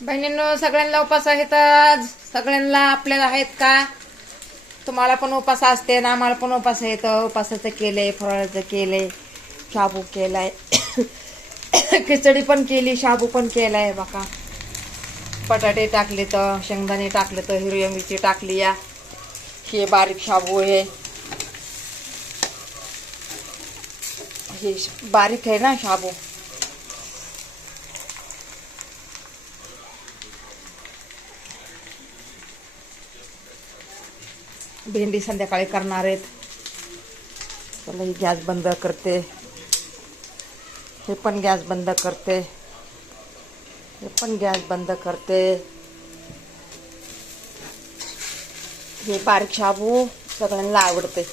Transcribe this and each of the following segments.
बहिणींनो, सगळ्यांना उपास आहेत आज. सगळ्यांना आपल्याला आहेत का? तुम्हाला पण उपास असते ना, आम्हाला पण उपास आहेत. उपासाचं केलंय, फराळाचं केलंय, शाबू केलाय, खिचडी पण केली, शाबू पण केलाय बघा. बटाटे टाकले तर, शेंगदाणे टाकले तर, हिरवी मिरची टाकली या. हे बारीक शाबू आहे, हे बारीक आहे ना शाबू. भेंडी संध्याकाळी करणार आहेत. चला, ही गॅस बंद करते, हे पण गॅस बंद करते, हे पण गॅस बंद करते. हे बारीक शाबू सगळ्यांना आवडते.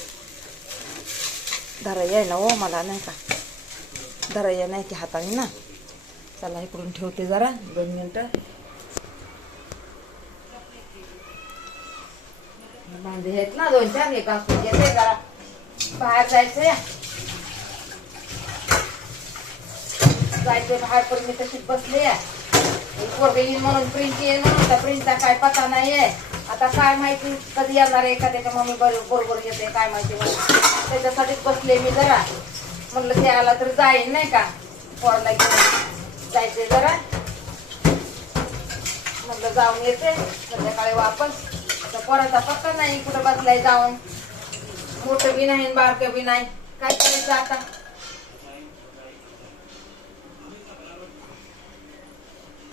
धरायला ना हो, मला नाही का धरायला नाही की हाताने ना. चला, इकडून ठेवते जरा 2 मिनिटं. भांडे आहेत ना 2-4, हे घासून घेते जरा. बाहेर जायचंय बाहेर, पण मी तशीच बसले. पोरग येईन म्हणून, प्रिन्स येईन म्हणून, त्या प्रिन्सचा काय पत्ता नाहीये. आता काय माहिती कधी येणार आहे का, त्याच्या मम्मी बरोबर येते काय माहिती. म्हणून त्याच्यासाठीच बसले मी जरा. म्हटलं ते आला तर जाईन नाही का, पोरला घेऊन जायचंय जरा. म्हटलं जाऊन येते संध्याकाळी वापस. आता पोराचा पत्ता नाही, कुठं बसलाय जाऊन. मोठं बी नाही, बारकं बी नाही, काय करायचं आता.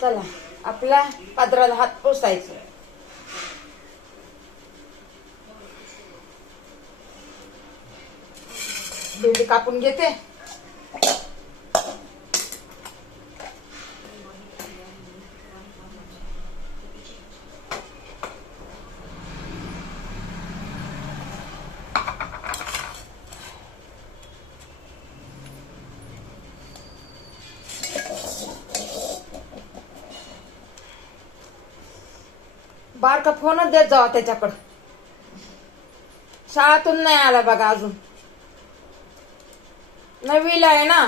चला, आपला पदराला हात पोसायचं. भेंडी कापून घेते. बारका फोनच देत जावा त्याच्याकडं. शाळेतून नाही आला बघा अजून. 9वीला आहे ना,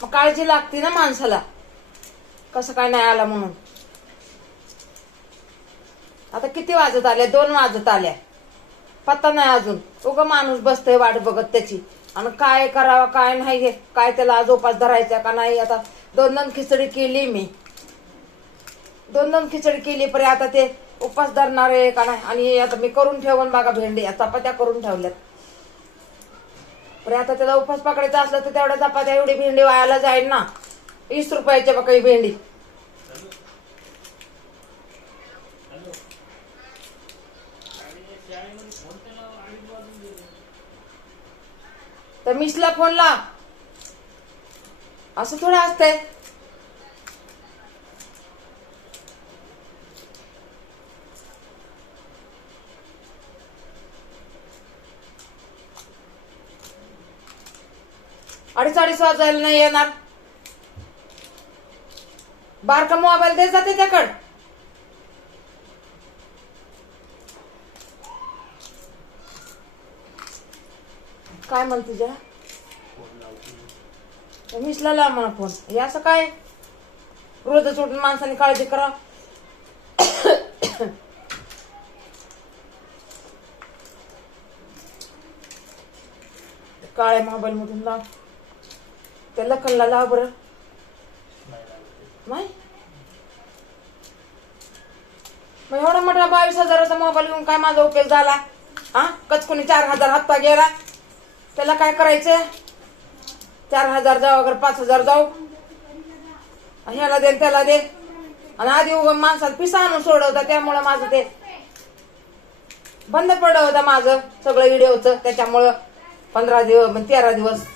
मग काळजी लागते ना माणसाला, कसं काय नाही आला म्हणून. आता किती वाजत आले? 2 वाजत आल्या, पत्ता नाही अजून. उगा माणूस बसतोय वाट बघत त्याची. आणि काय करावं काय नाही, काय त्याला आज उपास धरायचा का नाही. आता 2 खिचडी केली मी, 2 खिचडी केली, पण आता ते उपास धरणार आहे का नाही. आणि आता मी करून ठेवून बघा, भेंडी चपात्या करून ठेवल्यात. पण आता त्याला उपास पकडायचा असला तर तेवढ्या चपात्या, एवढी भेंडी वायाला जाईल ना. 20 रुपयाच्या बघा ही भेंडी. तर मिसला फोन ला, असं थोडं असतंय. अडीच वाजायला नाही येणार. बारका मोबाईल द्यायचा त्याच्याकडं. काय म्हणते जरा, मिसला लाव म्हणा फोन. हे असं काय रोजच उठून माणसाने काळजी करा. काळ्या मोबाईल मधून लाव, त्या लखनला लाव बरं. नाही मग एवढा मोठा 22,000चा मोबाईल घेऊन काय माझा उपयोग झाला? हा, कचकुनी 4,000 हातपा गेला. त्याला काय करायचंय? 4,000 जाऊ अगर 5,000 जाऊ, ह्याला दे त्याला दे. आणि आधी उगा माणसाला पिसा आणून सोडवता, त्यामुळं माझं ते बंद पडलं होतं माझं सगळं व्हिडिओचं. त्याच्यामुळं 15 दिवस 13 दिवस.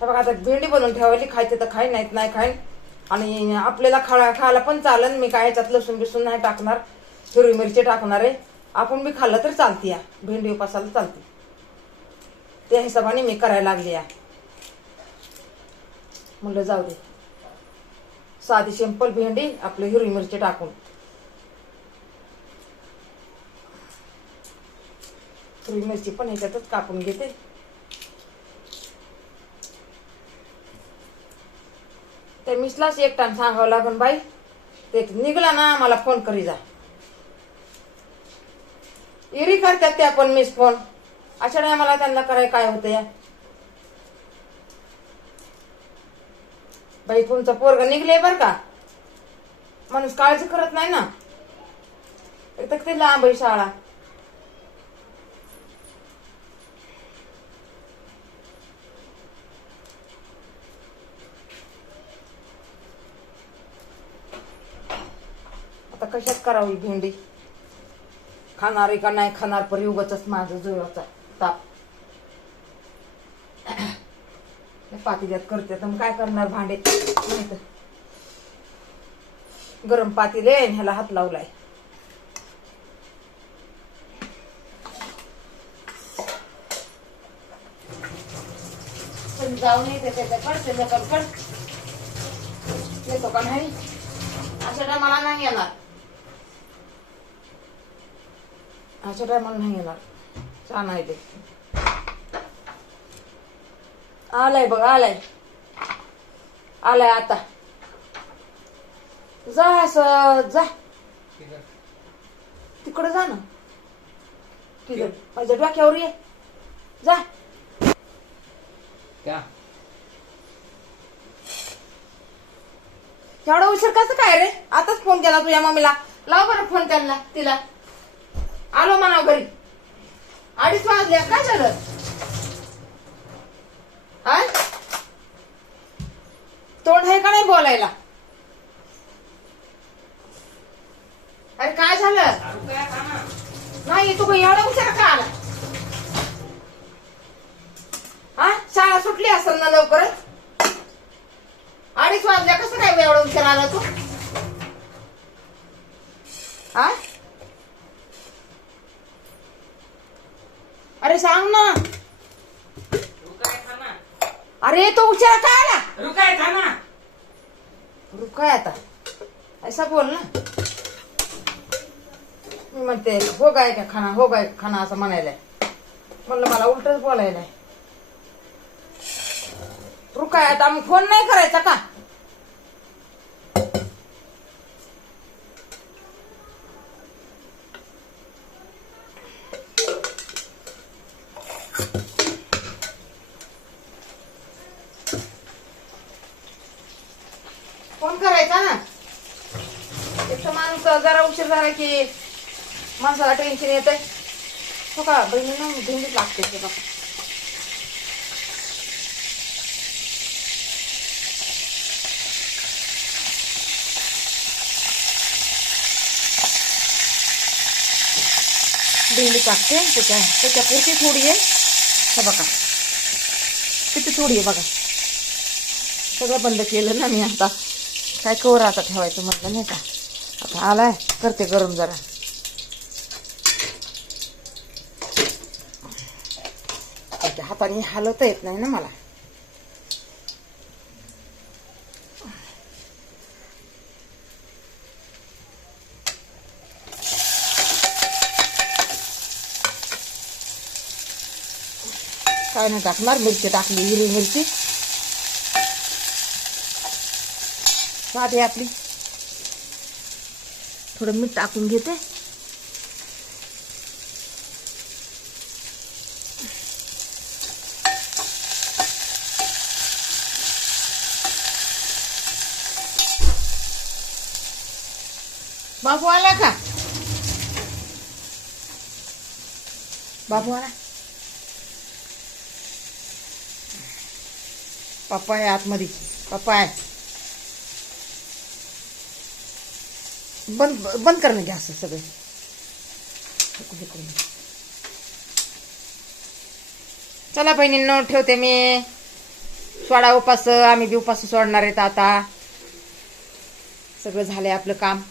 बघा, आता भेंडी बनवून ठेवायची, खायची तर खाई, नाहीत नाही खाईन. आणि आपल्याला खायला पण चालन. मी काय याच्यात लसूण बिसून नाही टाकणार, हिरवी मिरची टाकणार आहे. आपण बी खाल्लं तर चालते, या भेंडी उपासाला चालते. त्या हिशोबाने मी करायला लागली या. म्हणलं जाऊ दे, साधी सिंपल भेंडी आपली हिरवी मिरची टाकून. हिरवी मिरची पण ह्याच्यातच कापून घेते. त्या मिसलाच एक टाइम सांगावं लागून बाई, ते निघला ना मला फोन करी जा. इरी करतात त्या पण मिस फोन, अशा टायमाला त्यांना कराय काय होतं या बाई. तुमचं पोरग निघले बर का, माणूस काळजी करत नाही ना. एक तर किती लांब आहे शाळा. आता कशात करावी भेंडी, खाणार का नाही खाणार, परी उगाच माझं जुळाचा ताप. पातेल्यात करते तर मग काय करणार, भांडे नाही तर गरम पातेले ह्याला हात लावलाय. जाऊन येते त्याच्याकडे येतो का नाही, अशा टायमाला नाही येणार, अशा टायमाला नाही येणार. छान आहे ते. आलाय बघ, आलाय आलाय आता. जा असं जा, तिकडं जा ना, तिकडं माझ्या डोक्यावर ये जा. एवढा उशीर कसं काय रे, आताच फोन केला तुझ्या मम्मीला, लाव बरं फोन त्यांना तिला. आलो म्हणाव घरी, 2:30 वाजल्या, काय झालं? तोंड आहे का नाही बोलायला? अरे काय झालं? नाही तू एवढा उशीर का आला? हा, शाळा सुटली असेल ना लवकरच. 2:30 वाजल्या, कसं काय एवढा उशीर आला तू? हा, अरे सांग ना. अरे तो उशिरा काय आला? रुकाय था ना. रुकाय आता, ऐसा बोल ना. मी म्हणते हो गाय का खाना, हो गाय खाना असं म्हणायलाय. म्हणलं मला उलटच बोलायलाय. रुकाय आता, मग फोन नाही करायचा का? फोन करायचा ना. एक तर माणूस जरा उशीर झाला की माणसाला टेन्शन येतंय. हो का बहिणीनं भेंडीच लागते ते बघा. भेंडी टाकते त्याच्यापुरती थोडी आहे. हे बघा किती थोडी आहे बघा. सगळं बंद केलं ना मी आता. काय कवर आता ठेवायचं म्हटलं नाही का. आता आलाय करते गरम जरा. त्या हाताने हलवता येत नाही ना मला. काय नाही टाकणार, मिरची टाकली, हिरवी मिरची साधी आपली. थोडं मीठ टाकून घेते. बाबू आला का? बाबू आला. पप्पा आहे आतमध्ये. पप्पा आहे. बंद कर ना गॅस सगळे. चला बहिणींनो ठेवते मी. सोडा उपास, आम्ही बी उपास सोडणार आहेत आता. सगळं झालंय आपलं काम.